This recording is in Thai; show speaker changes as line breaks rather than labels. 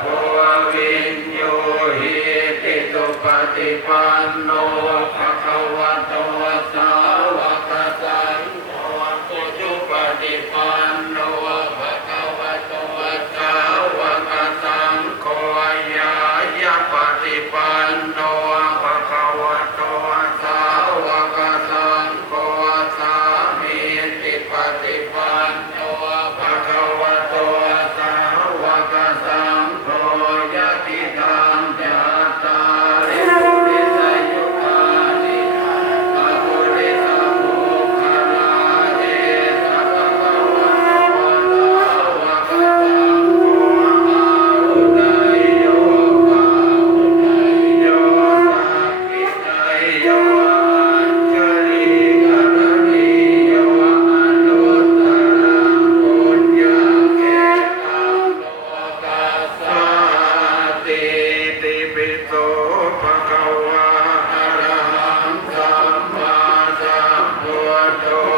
โพวิญโยหิติตุปฏิปันโนภะคะวะโตสาวกสังโฆตุปฏิปันโนภะคะวะโตสาวกสังโฆยายะปฏิปันโนภะคะวะโตสาวกสังโฆสามีติปฏิปัน Thank you.